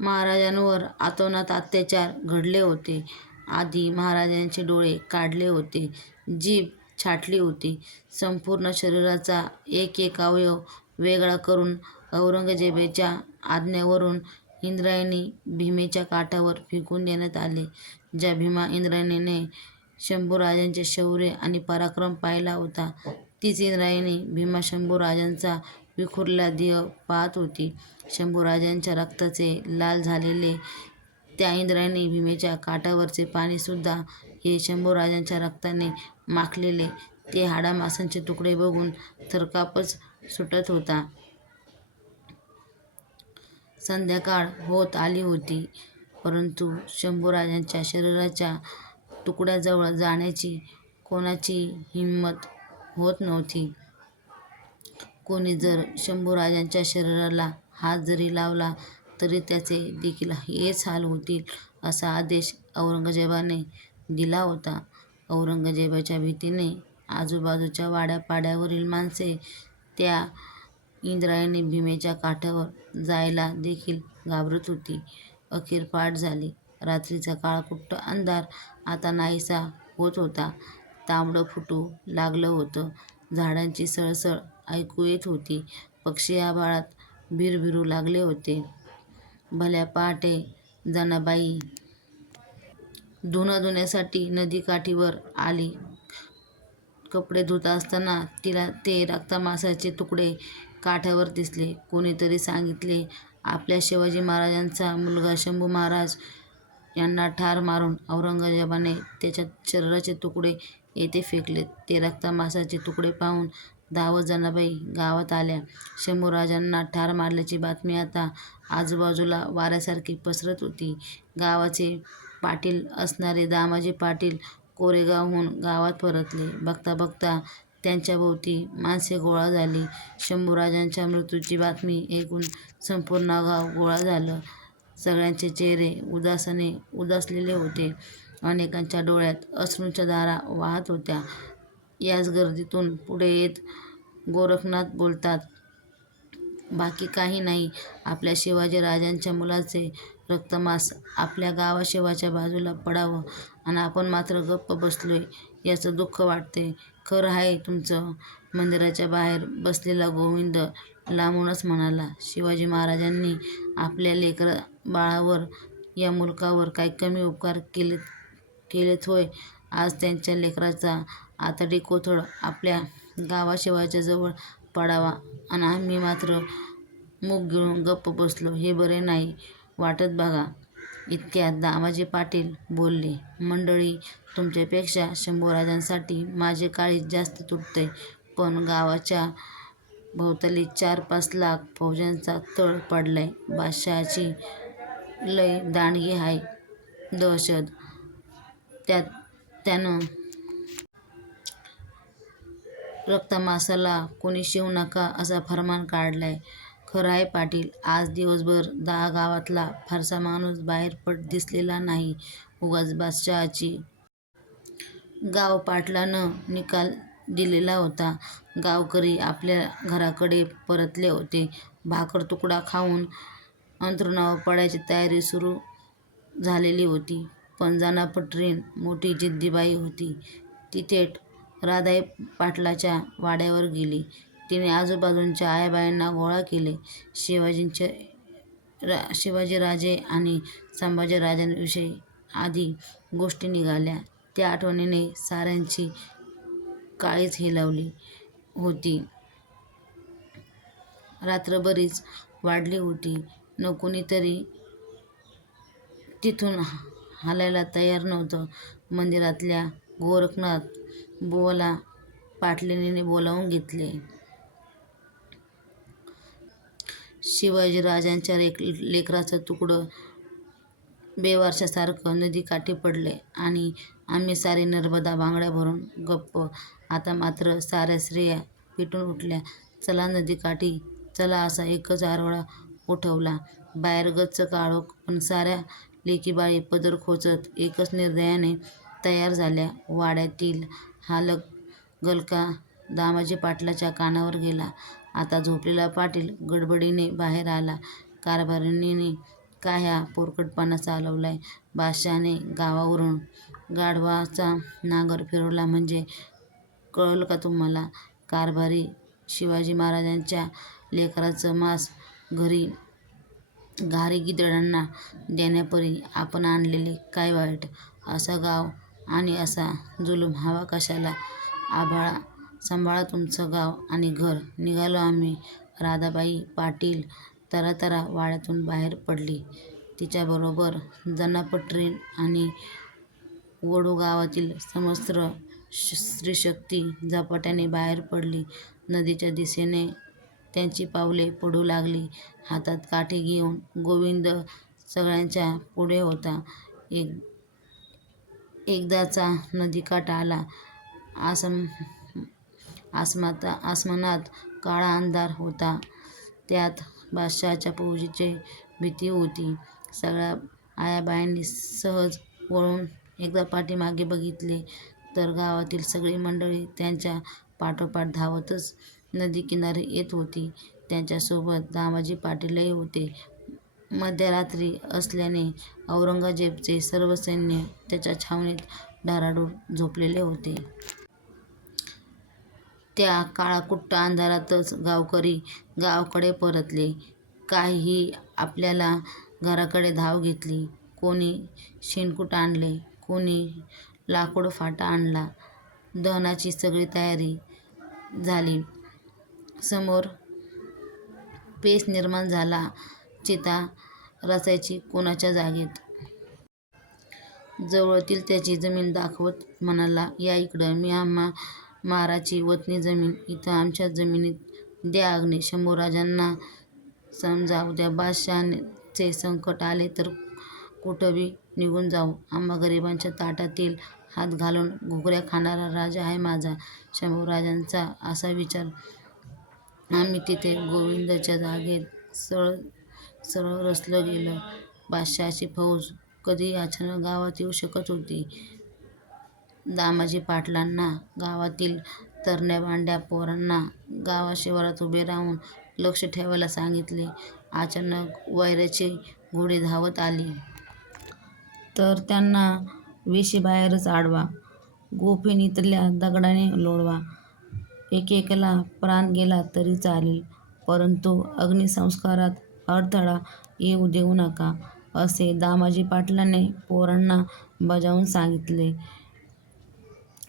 महाराजांवर अतोनात अत्याचार घडले होते. आधी महाराजांचे डोळे काढले होते, जीभ छाटली होती, संपूर्ण शरीराचा एक एक अवयव वेगळा करून औरंगजेबाच्या आज्ञेवरून इंद्रायणी भीमेच्या काठावर फेकून देण्यात आले. ज्या भीमा इंद्रायणीने शंभूराजांचे शौर्य आणि पराक्रम पाहिला होता, तीच इंद्रायणी भीमा शंभूराजांचा विखुरलेला देह पाहत होती. शंभूराजांच्या रक्ताचे लाल झालेले त्या इंद्रायणी भीमेच्या काठावरचे पाणीसुद्धा हे शंभूराजांच्या रक्ताने माखलेले ते हाडामासांचे तुकडे बघून थरकापच सुटत होता. संध्याकाळ होत आली होती, परंतु शंभूराजांच्या शरीराच्या तुकड्याजवळ जाण्याची कोणाची हिंमत होत नव्हती. कोणी जर शंभूराजांच्या शरीराला हात जरी लावला तरी त्याचे देखील हेच हाल होतील असा आदेश औरंगजेबाने दिला होता. औरंगजेबाच्या भीतीने आजूबाजूच्या वाड्यापाड्यावरील माणसे त्या इंद्रायणी भीमेच्या काठावर जायला देखील घाबरत होती. अखेर पाठ झाली. रात्रीचा काळकुट्ट अंधार आता नाहीसा होत होता. तांबडं फुटू लागलं होतं. झाडांची सळसळ ऐकू येत होती. पक्षी आभाळात भिरभिरू लागले होते. भल्या पहाटे जनाबाई धुणं धुण्यासाठी नदीकाठीवर आली. कपडे धुत असताना तिला ते रक्तामांसाचे तुकडे काठावर दिसले. कोणीतरी सांगितले, आपल्या शिवाजी महाराजांचा मुलगा शंभू महाराज यांना ठार मारून औरंगजेबाने त्याच्या शरीराचे तुकडे येथे फेकलेत. ते रक्तामांसाचे तुकडे पाहून धावत जनाबाई गावात आल्या. शंभूराजांना ठार मारल्याची बातमी आता आजूबाजूला वाऱ्यासारखी पसरत होती. गावाचे पाटील असणारे दामाजी पाटील कोरेगावहून गावात परतले. बघता बघता त्यांच्याभोवती माणसे गोळा झाली. शंभूराजांच्या मृत्यूची बातमी ऐकून संपूर्ण गाव गोळा झालं. सगळ्यांचे चेहरे उदासाने उदासलेले होते. अनेकांच्या डोळ्यात अश्रूंच्या धारा वाहत होत्या. याच गर्दीतून पुढे येत गोरखनाथ बोलतात, बाकी काही नाही. आपल्या शिवाजी राजांच्या मुलाचे रक्तमांस आपल्या गावाशिवाच्या बाजूला पडावं आणि आपण मात्र गप्प बसलोय याचं दुःख वाटतंय. खरं आहे तुमचं. मंदिराच्या बाहेर बसलेला गोविंद लांबूनच म्हणाला, शिवाजी महाराजांनी आपल्या लेकरबाळावर, या मुलकावर काही कमी उपकार केलेत होय? आज त्यांच्या लेकराचा आतडी कोथळ आपल्या गावाशिवाच्या जवळ पडावा आणि आम्ही मात्र मूग गिळून गप्प बसलो, हे बरे नाही वाटत बघा. इतक्यात दामाजी पाटील बोलले, मंडळी, तुमच्यापेक्षा शंभूराजांसाठी माझे काळीज जास्त तुटतंय. पण गावाच्या भोवताली 4-5 लाख फौजांचा तळ पडलाय. बादशहाची लय दांडगी हाय, दहशत. त्यानं रक्तामांसाला कोणी शिवू नका असा फर्मान काढलाय. खरं आहे पाटील. आज दिवसभर 10 गावातला फारसा माणूस बाहेर दिसलेला नाही. उगाच बादशहाची. गाव पाटलानं निकाल दिलेला होता. गावकरी आपल्या घराकडे परतले होते. भाकर तुकडा खाऊन अंथरुणावर पडायची तयारी सुरू झालेली होती. पण जनापटरीण मोठी जिद्दीबाई होती. ती थेट राधाई पाटलाच्या वाड्यावर गेली. तिने आजूबाजूच्या आयाबायांना गोळा केले. शिवाजीराजे आणि संभाजीराजांविषयी आधी गोष्टी निघाल्या. त्या आठवणीने साऱ्यांची काळीज हेलावली होती. रात्र बरीच वाढली होती न कोणीतरी तिथून हालायला तयार नव्हतं. मंदिरातल्या गोरखनाथ बुवाला पाटलीणीने बोलावून घेतले. शिवाजीराजांच्या लेकराचं तुकडं बेवारशासारखं नदीकाठी पडलंय आणि आम्ही सारे नर्मदा बांगड्या भरून गप्प. आता मात्र साऱ्या स्त्रिया पेटून उठल्या. चला नदीकाठी चला असा एकच आरवळा उठवला. बाहेर गच्च काळोख, पण साऱ्या लेकीबाळी पदर खोचत एकच निर्णयाने तयार झाल्या. वाड्यातील हा गलका दामाजी पाटलाच्या कानावर गेला. आता झोपलेला पाटील गडबडीने बाहेर आला. कारभारणीने काय हा पोरकटपणा चालवलाय बादशहाने गावावरून? गाढवाचा नांगर फिरवला म्हणजे कळलं का तुम्हाला? कारभारी शिवाजी महाराजांच्या लेकराचं मांस घारी गिधाडांना देण्यापरी आपण आणलेले काय वाईट? असं गाव आणि असा जुलूम हवा कशाला? सांभाळा तुमचं गाव आणि घर. निघालो आम्ही. राधाबाई पाटील तरातरा वाड्यातून बाहेर पडली. तिच्याबरोबर जनापटरीण आणि वडू गावातील समस्त स्त्रीशक्ती झपाट्याने बाहेर पडली. नदीच्या दिशेने त्यांची पावले पडू लागली. हातात काठी घेऊन गोविंद सगळ्यांच्या पुढे होता. एकदाचा नदीकाठ आला. आसमानात काळा अंधार होता. त्यात बादशहाच्या फौजेची भीती होती. सगळ्या आयाबायांनी सहज वळून एकदा पाठीमागे बघितले तर गावातील सगळी मंडळी त्यांच्या पाठोपाठ धावतच नदीकिनारी येत होती. त्यांच्यासोबत दामाजी पाटीलही होते. मध्यरात्री असल्याने औरंगजेबाचे सर्व सैन्य त्याच्या छावणीत डाराडूर झोपलेले होते. त्या काळाकुट्ट अंधारातच गावकरी गावाकडे परतले. काहींनी आपल्या घराकडे धाव घेतली. कोणी शेणकूट आणले, कोणी लाकूड फाटा आणला. दहनाची सगळी तयारी झाली. समोर पेच निर्माण झाला. चिता रचायची कोणाच्या जागेत? जवळील त्याची जमीन दाखवत म्हणाला, या इकडं. मी आम्हा महाराची वतनी जमीन. इथं आमच्या जमिनीत द्या अग्नी. शंभूराजांना समजा उद्या बादशहाचे संकट आले तर कुठंबी निघून जाऊ. आम्हा गरिबांच्या ताटातील हात घालून घुगऱ्या खाणारा राजा आहे माझा शंभूराजांचा असा विचार. आम्ही तिथे गोविंदाच्या जागेत सरळ रचलं गेलं. बादशहाची फौज कधीही अचानक गावात येऊ शकत होती. दामाजी पाटलांना गावातील तरण्या-भांड्या पोरांना गावाशिवारात उभे राहून लक्ष ठेवायला सांगितले. अचानक वैराची घोडी धावत आली तर त्यांना वेशीबाहेरच अडवा. गोफणीतल्या दगडाने लोळवा. एकेकाला प्राण गेला तरी चालेल, परंतु अग्निसंस्कारात अडथळा येऊ देऊ नका, असे दामाजी पाटलांनी पोरांना बजावून सांगितले.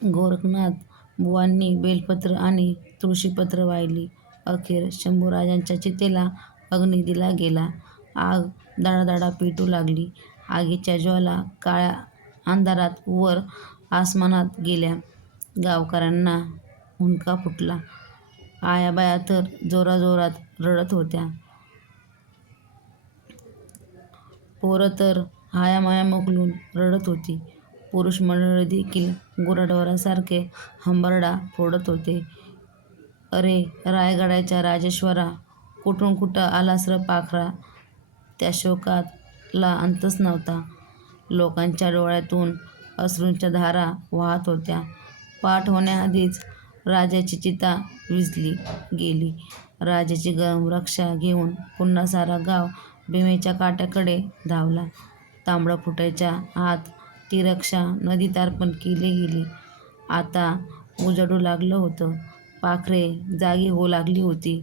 गोरखनाथ बुवांनी बेलपत्र आणि तुळशीपत्र वाहिली. अखेर शंभूराजांच्या चितेला अग्नी दिला गेला. आग दडादडा पेटू लागली. आगीच्या ज्वाला काळ्या अंधारात वर आसमानात गेल्या. गावकऱ्यांना हुंदका फुटला. आयाबाया तर जोराजोरात रडत होत्या. पोरं तर हायामाया मोकलून रडत होती. पुरुष मंडळी देखील गुराढोरासारखे हंबरडा फोडत होते. अरे रायगडाच्या राजेश्वरा, कुठून कुठं आलास र पाखरा? त्या शोकाला अंतच नव्हता. लोकांच्या डोळ्यातून अश्रूंच्या धारा वाहत होत्या. पाठ होण्याआधीच राजाची चिता विझली गेली. राजाची गरम रक्षा घेऊन पुन्हा सारा गाव भीमेच्या काठाकडे धावला. तांबडं फुटायच्या आत ती रक्षा नदीत अर्पण केली गेली. आता उजाडू लागलं होतं. पाखरे जागी होऊ लागली होती.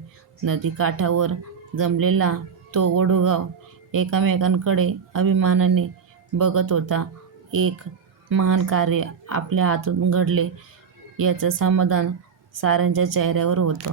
नदीकाठावर जमलेला तो वडूगाव एकमेकांकडे अभिमानाने बघत होता. एक महान कार्य आपल्या हातून घडले याचं समाधान साऱ्यांच्या चेहऱ्यावर होतं.